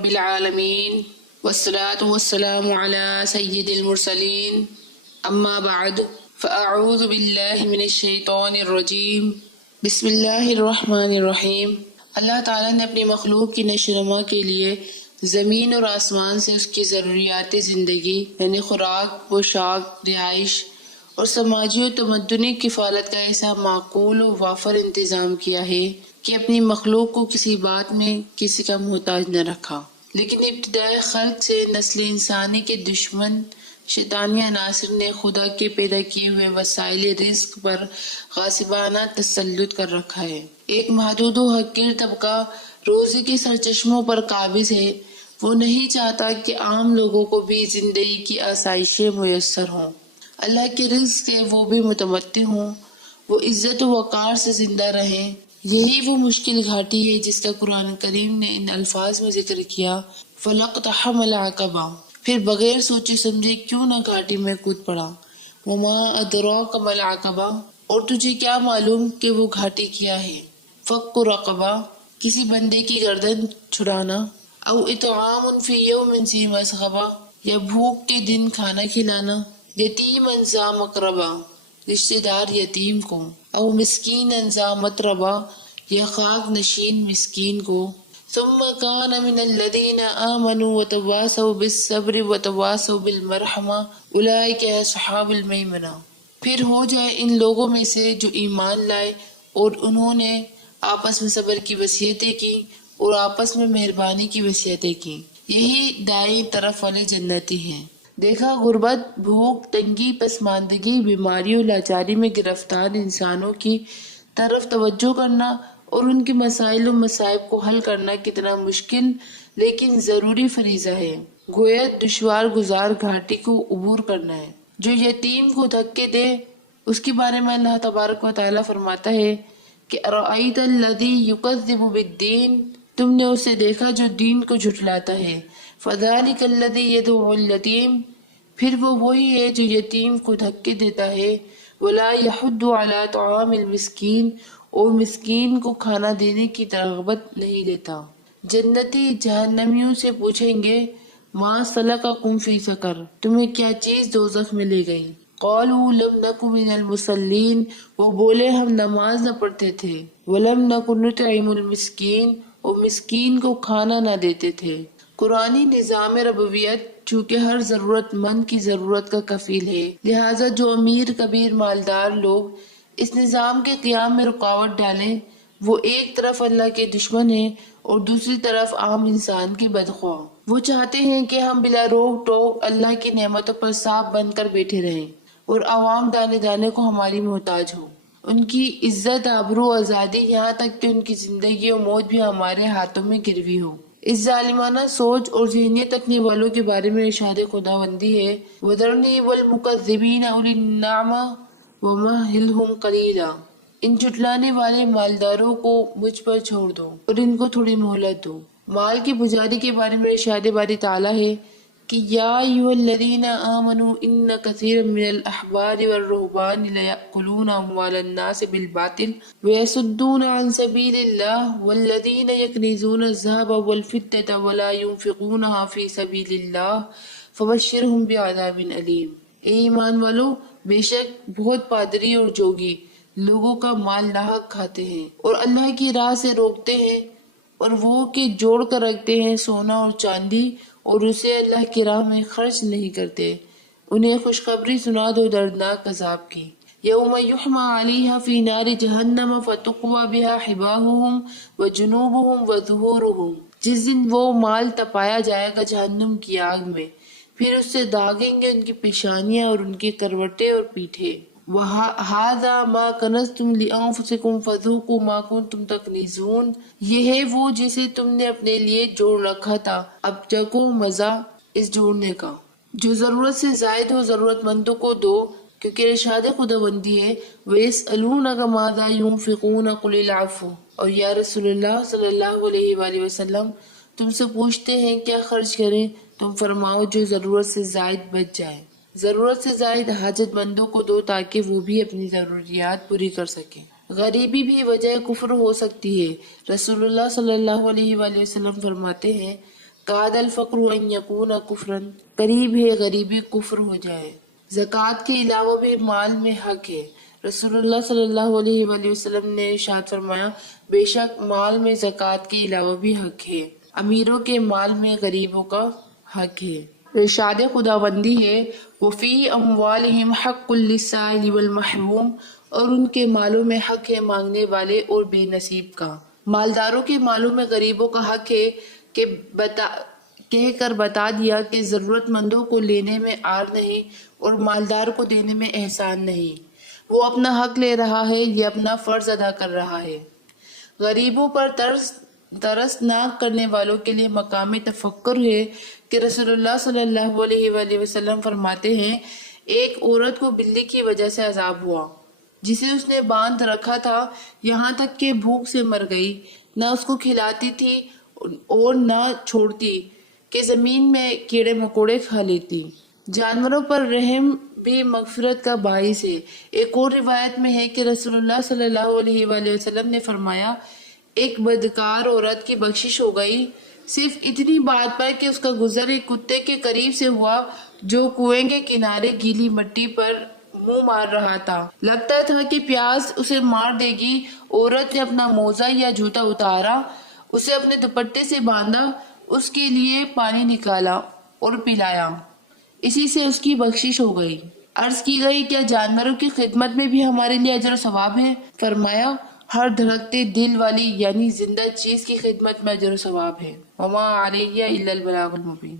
رب العالمين والصلاة والسلام على سيد المرسلين اما بعد فاعوذ باللہ من الشیطان الرجیم بسم اللہ الرحمن الرحیم۔ اللہ تعالیٰ نے اپنی مخلوق کی نشو و نما کے لیے زمین اور آسمان سے اس کی ضروریات زندگی یعنی خوراک، پوشاک، رہائش اور سماجی و تمدنی کفالت کا ایسا معقول و وافر انتظام کیا ہے کہ اپنی مخلوق کو کسی بات میں کسی کا محتاج نہ رکھا۔ لیکن ابتدائی خلق سے نسل انسانی کے دشمن شیطانی عناصر نے خدا کے پیدا کیے ہوئے وسائل رزق پر غاصبانہ تسلط کر رکھا ہے۔ ایک محدود و حقیر طبقہ روزی کے سرچشموں پر قابض ہے۔ وہ نہیں چاہتا کہ عام لوگوں کو بھی زندگی کی آسائشیں میسر ہوں، اللہ کے رزق سے وہ بھی متمتع ہوں، وہ عزت و وقار سے زندہ رہیں۔ یہی وہ مشکل گھاٹی ہے جس کا قرآن کریم نے ان الفاظ میں ذکر کیا، فَلَقْتَحَمَ الْعَقَبَةَ، پھر بغیر سوچے سمجھے کیوں نہ گھاٹی میں کود پڑا۔ وَمَا أَدْرَاكَ مَا الْعَقَبَةُ، اور تجھے کیا معلوم کہ وہ گھاٹی کیا ہے۔ فَكُّ رَقَبَةٍ، کسی بندے کی گردن چھڑانا، او اطعام فی یوم ذی مسغبہ، یا بھوک کے دن کھانا کھلانا، یتیما ذا مقربہ، رشتہ دار یتیم کو، او مسکین ذا متربہ، یا خاک نشین مسکین کو۔ ثم کان من الذین آمنوا وتواصوا بالصبر وتواصوا بالمرحمہ اولئک اصحاب المیمنہ، پھر ہو جائے ان لوگوں میں سے جو ایمان لائے اور انہوں نے آپس میں صبر کی وصیتیں کی اور آپس میں مہربانی کی وصیتیں کی، یہی دائیں طرف والے جنتی ہیں۔ دیکھا غربت، بھوک، تنگی، پسماندگی، بیماری اور لاچاری میں گرفتار انسانوں کی طرف توجہ کرنا اور ان کے مسائل و مصائب کو حل کرنا کتنا مشکل لیکن ضروری فریضہ ہے۔ گویا دشوار گزار گھاٹی کو عبور کرنا ہے۔ جو یتیم کو دھکے دے اس کے بارے میں اللہ تبارک و تعالیٰ فرماتا ہے کہ ارأیت الذی یکذب بالدین، تم نے اسے دیکھا جو دین کو جھٹلاتا ہے۔ فذلک الذی یدعو الیتیم، پھر وہ وہی ہے جو یتیم کو دھکے دیتا ہے۔ ولا یحض علی طعام المسکین، اور مسکین کو کھانا دینے کی ترغیب نہیں دیتا۔ جنتی جہنمیوں سے پوچھیں گے ما سلککم فی سقر، تمہیں کیا چیز دوزخ میں لے گئی؟ قالوا لم نک من المصلین، وہ بولے ہم نماز نہ پڑھتے تھے۔ ولم نک نطعم المسکین، اور مسکین کو کھانا نہ دیتے تھے۔ قرآنی نظام ربویت چونکہ ہر ضرورت مند کی ضرورت کا کفیل ہے، لہٰذا جو امیر کبیر مالدار لوگ اس نظام کے قیام میں رکاوٹ ڈالیں وہ ایک طرف اللہ کے دشمن ہیں اور دوسری طرف عام انسان کے بدخواہ۔ وہ چاہتے ہیں کہ ہم بلا روک ٹوک اللہ کی نعمتوں پر سانپ بن کر بیٹھے رہیں اور عوام دانے دانے کو ہماری محتاج ہو۔ ان کی عزت، آبرو، آزادی، یہاں تک کہ ان کی زندگی و موت بھی ہمارے ہاتھوں میں گروی ہو۔ اس ظالمانہ سوچ اور ذہنیت رکھنے والوں کے بارے میں ارشاد خداوندی ہے وَذَرْنِي وَالْمُكَذِّبِينَ أُولِي النَّعْمَةِ وَمَهِّلْهُمْ قَلِيلًا، ان جھٹلانے والے مالداروں کو مجھ پر چھوڑ دو اور ان کو تھوڑی مہلت دو۔ مال کی پجاری کے بارے میں ارشاد باری تعالیٰ ہے کہ یا ایھا الذین آمنوا ان کثیرا من الاحبار والرہبان لیأکلون اموال الناس بالباطل ویصدون عن سبیل اللہ والذین یکنزون الذھب والفضة ولا ينفقونها فی سبیل اللہ فبشرہم بعذاب علیم۔ اے ایمان والو، بے شک بہت پادری اور جوگی لوگوں کا مال ناحق کھاتے ہیں اور اللہ کی راہ سے روکتے ہیں، اور وہ کہ جوڑ کر رکھتے ہیں سونا اور چاندی اور اسے اللہ کی راہ میں خرچ نہیں کرتے، انہیں خوشخبری سنا دو دردناک عذاب کی۔ یوم یحمى علیہا فی نار جہنم فتقوی بہا حباہہم وجنوبہم وظہورہم، جس دن وہ مال تپایا جائے گا جہنم کی آگ میں، پھر اس سے داغیں گے ان کی پیشانیاں اور ان کی کروٹیں اور پیٹھیں۔ وَهَذَا مَا كَنَزْتُمْ لِأَنفُسِكُمْ فَذُوقُوا مَا كُنْتُمْ تَكْنِزُونَ، یہ ہے وہ جسے تم نے اپنے لیے جوڑ رکھا تھا، اب چکھو مزہ اس جوڑنے کا۔ جو ضرورت سے زائد ہو ضرورت مندوں کو دو، کیونکہ ارشاد خداوندی ہے وَيَسْأَلُونَكَ مَاذَا يُنْفِقُونَ قُلِ الْعَفْوَ، اور یا رسول اللہ صلی اللہ علیہ وآلہ وسلم تم سے پوچھتے ہیں کیا خرچ کریں، تم فرماؤ جو ضرورت سے زائد بچ جائے۔ ضرورت سے زائد حاجت مندوں کو دو تاکہ وہ بھی اپنی ضروریات پوری کر سکیں۔ غریبی بھی وجہ کفر ہو سکتی ہے۔ رسول اللہ صلی اللہ علیہ وآلہ وسلم فرماتے ہیں کاد الفقر ان یکون کفرا، قریب ہے غریبی کفر ہو جائے۔ زکوٰۃ کے علاوہ بھی مال میں حق ہے۔ رسول اللہ صلی اللہ علیہ وآلہ وسلم نے ارشاد فرمایا، بے شک مال میں زکوٰۃ کے علاوہ بھی حق ہے، امیروں کے مال میں غریبوں کا حق ہے۔ ارشاد خداوندی ہے، وفی اموالہم حق للسائل والمحروم، اور ان کے مالوں میں حق ہے مانگنے والے اور بے نصیب کا۔ مالداروں کے مالوں میں غریبوں کا حق ہے کہ کہہ کر بتا دیا کہ ضرورت مندوں کو لینے میں عار نہیں اور مالدار کو دینے میں احسان نہیں۔ وہ اپنا حق لے رہا ہے، یہ اپنا فرض ادا کر رہا ہے۔ غریبوں پر ترس نہ کرنے والوں کے لیے مقام تفکر ہے کہ رسول اللہ صلی اللہ علیہ وآلہ وسلم فرماتے ہیں، ایک عورت کو بلی کی وجہ سے عذاب ہوا جسے اس نے باندھ رکھا تھا، یہاں تک کہ بھوک سے مر گئی، نہ اس کو کھلاتی تھی اور نہ چھوڑتی کہ زمین میں کیڑے مکوڑے کھا لیتی۔ جانوروں پر رحم بھی مغفرت کا باعث ہے۔ ایک اور روایت میں ہے کہ رسول اللہ صلی اللہ علیہ وآلہ وسلم نے فرمایا، ایک بدکار عورت کی بخشش ہو گئی صرف اتنی بات پر کہ اس کا گزر ایک کتے کے قریب سے ہوا جو کنویں کے کنارے گیلی مٹی پر منہ مار رہا تھا۔ لگتا تھا کہ پیاس اسے مار دے گی۔ عورت نے اپنا موزہ یا جوتا اتارا، اسے اپنے دوپٹے سے باندھا، اس کے لیے پانی نکالا اور پلایا، اسی سے اس کی بخشش ہو گئی۔ عرض کی گئی، کیا جانوروں کی خدمت میں بھی ہمارے لیے اجر و ثواب ہے؟ فرمایا، ہر دھڑکتے دل والی یعنی زندہ چیز کی خدمت میں اجر و ثواب ہے۔ وما علیہ الا البلاغ المبین۔